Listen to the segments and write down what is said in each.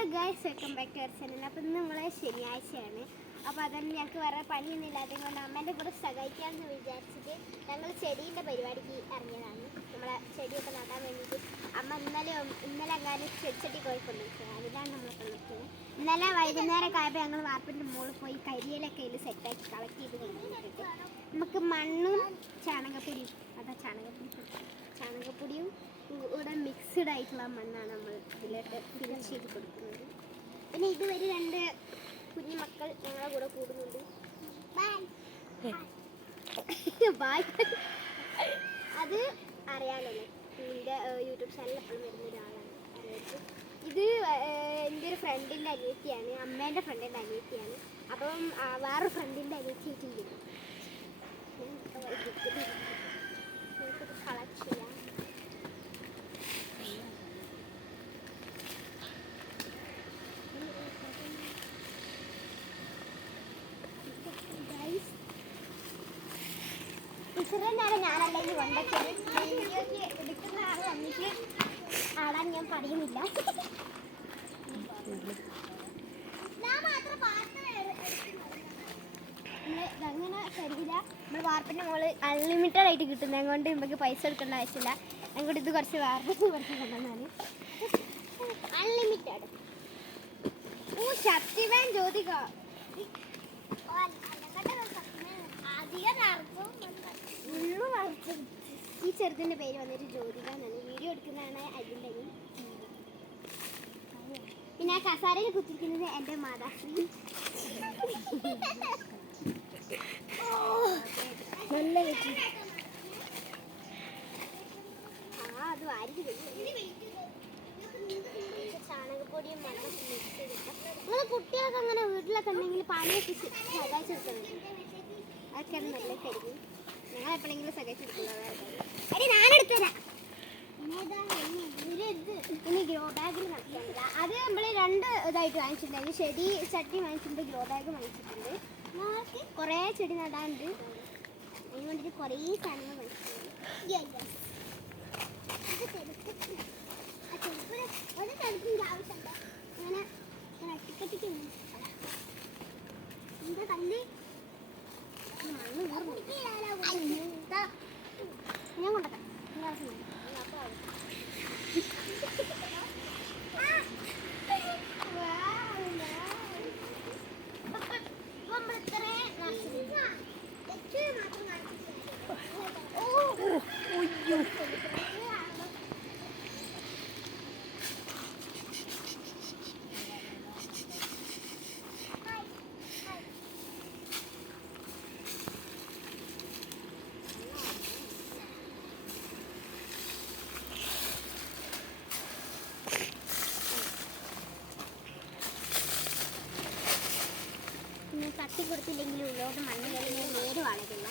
Hello guys, welcome back to our channel. അപ്പോൾ ഇന്ന് നമ്മളെ ശനിയാഴ്ചയാണ്. അപ്പോൾ അതുകൊണ്ട് ഞങ്ങൾക്ക് വേറെ പണിയൊന്നും ഇല്ലാത്തത് കൊണ്ട് അമ്മേൻ്റെ കൂടെ സഹായിക്കാമെന്ന് വിചാരിച്ചിട്ട് ഞങ്ങൾ ചെടീൻ്റെ പരിപാടിക്ക് ഇറങ്ങിയതാണ്. നമ്മളെ ചെടിയൊക്കെ നടാൻ വേണ്ടിയിട്ട് അമ്മ ഇന്നലെ അങ്ങനെ ചെടി കോഴിക്കൊണ്ടിരിക്കുന്നത്. അതിലാണ് നമ്മളിപ്പോൾ നിൽക്കുന്നത്. ഇന്നലെ വൈകുന്നേരം ആയപ്പോൾ ഞങ്ങൾ വാർപ്പിൻ്റെ മുകളിൽ പോയി കരിയിലൊക്കെ ഇതിൽ സെറ്റാക്കി കളക്ട് ചെയ്ത് കഴിഞ്ഞിട്ട് നമുക്ക് മണ്ണും ചാണകപ്പൊടിയും ചാണകപ്പൊടിയും ഇവിടെ മിക്സ്ഡ് ആയിട്ടുള്ള മണ്ണാണ് നമ്മൾ ഇതിലോട്ട് ഫിൽ ചെയ്ത് കൊടുക്കുന്നത്. പിന്നെ ഇതുവരെ രണ്ട് കുഞ്ഞു മക്കൾ ഞങ്ങളെ കൂടെ കൂടുന്നുണ്ട്. ബായ്. അത് അറിയാലോ, എൻ്റെ യൂട്യൂബ് ചാനൽ എപ്പോഴും വരുന്ന ഒരാളാണ് അറിയാത്ത. ഇത് എൻ്റെ ഒരു ഫ്രണ്ടിൻ്റെ അനിയത്തിയാണ്, അമ്മേൻ്റെ ഫ്രണ്ടിൻ്റെ അനിയത്തിയാണ്. അപ്പം വേറെ ഫ്രണ്ടിൻ്റെ അനിയത്തിയായിട്ടുണ്ട്. കളക്ട് ചെയ്യാം. ടീച്ചറിനാണ് ഞാനല്ലെങ്കിൽ കൊണ്ടൊക്കെ എടുക്കുന്ന ആൾ വന്നിട്ട് ആടാൻ ഞാൻ പറയുന്നില്ല. അങ്ങനെ കരുതില്ല. നമ്മൾ വാർപ്പിൻ്റെ മുകളിൽ അൺലിമിറ്റഡ് ആയിട്ട് കിട്ടുന്നത് കൊണ്ട് നമുക്ക് പൈസ എടുക്കേണ്ട ആവശ്യമില്ല. ഞങ്ങളുടെ ഇത് കുറച്ച് വാർപ്പിന് കുറച്ച് കൊണ്ടുവന്നാണ് അൺലിമിറ്റഡ്. ശക്തിവാൻ ജ്യോതിക ഈ ചെറുതിൻ്റെ പേര് വന്നിട്ട് ജ്യോതിക എന്നാണ്. വീഡിയോ എടുക്കുന്നതാണ് അതിൻ്റെ. പിന്നെ ആ കസാരയിൽ കുത്തിരിക്കുന്നത് എൻ്റെ മാതാശ്രീ. നല്ല അത് വാരി ചാണകപ്പൊടിയും മണ്ണൊക്കെ മിക്സ് ചെയ്തിട്ട് നിങ്ങൾ കുട്ടികൾക്ക് അങ്ങനെ വീട്ടിലൊക്കെ ഉണ്ടെങ്കിൽ പാനിയൊക്കെ സഹായിച്ചെടുക്കുന്നുണ്ട്. അതൊക്കെയാണ് നല്ല കരുതി. ഞങ്ങൾ എപ്പോഴെങ്കിലും സഹായിച്ചെടുക്കുന്നത്. അരി ഞാനെടുത്തു തരാം. ഇനി ഗ്രോ ബാഗിൽ നടത്താനില്ല. അത് നമ്മൾ രണ്ട് ഇതായിട്ട് വാങ്ങിച്ചിട്ടുണ്ടായിരുന്നു. ചെടി ചട്ടി വാങ്ങിച്ചിട്ടുണ്ട്, ഗ്രോ ബാഗ് വാങ്ങിച്ചിട്ടുണ്ട്. കുറേ ചെടി നടാനുണ്ട്. അതിന് വേണ്ടിയിട്ട് കുറേ സാധനങ്ങൾ വാങ്ങിച്ചിട്ടുണ്ട്. ആവശ്യമുണ്ടോ അങ്ങനെ അട്ടിക്കട്ടിക്ക് എന്താ കല്ല് മണ്ണ് ഞാൻ കൊണ്ടുവരാം. കട്ടി കൊടുത്തില്ലെങ്കിൽ ഉള്ളോട്ട് മണ്ണ് കഴിഞ്ഞാൽ നേരെ വളരില്ല.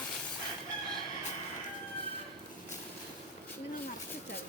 ഇങ്ങനെ നിറച്ചിട്ടാണ്